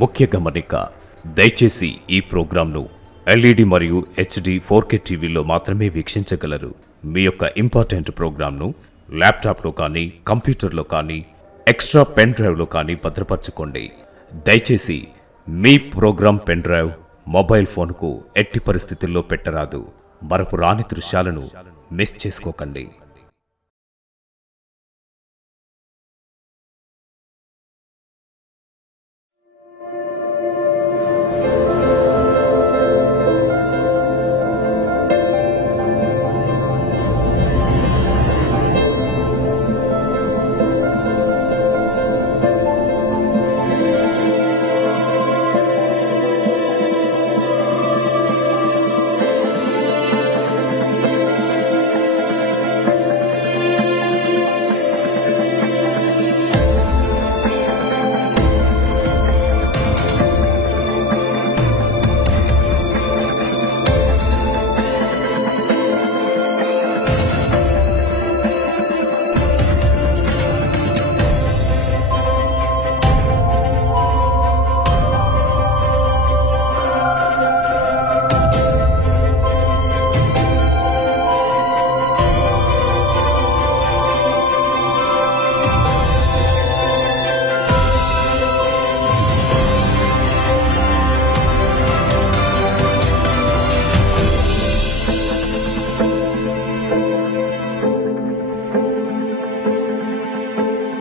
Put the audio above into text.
ముఖ్య గమనిక, దయచేసి ఈ ప్రోగ్రాంను ఎల్ఈడి మరియు హెచ్డి 4K టీవీలో మాత్రమే వీక్షించగలరు. మీ యొక్క ఇంపార్టెంట్ ప్రోగ్రాంను ల్యాప్టాప్లో కానీ కంప్యూటర్లో కానీ ఎక్స్ట్రా పెన్ డ్రైవ్లో కానీ భద్రపరచుకోండి. దయచేసి మీ ప్రోగ్రాం పెన్ డ్రైవ్ మొబైల్ ఫోన్కు ఎట్టి పరిస్థితుల్లో పెట్టరాదు. మరపురాని దృశ్యాలను మిస్ చేసుకోకండి.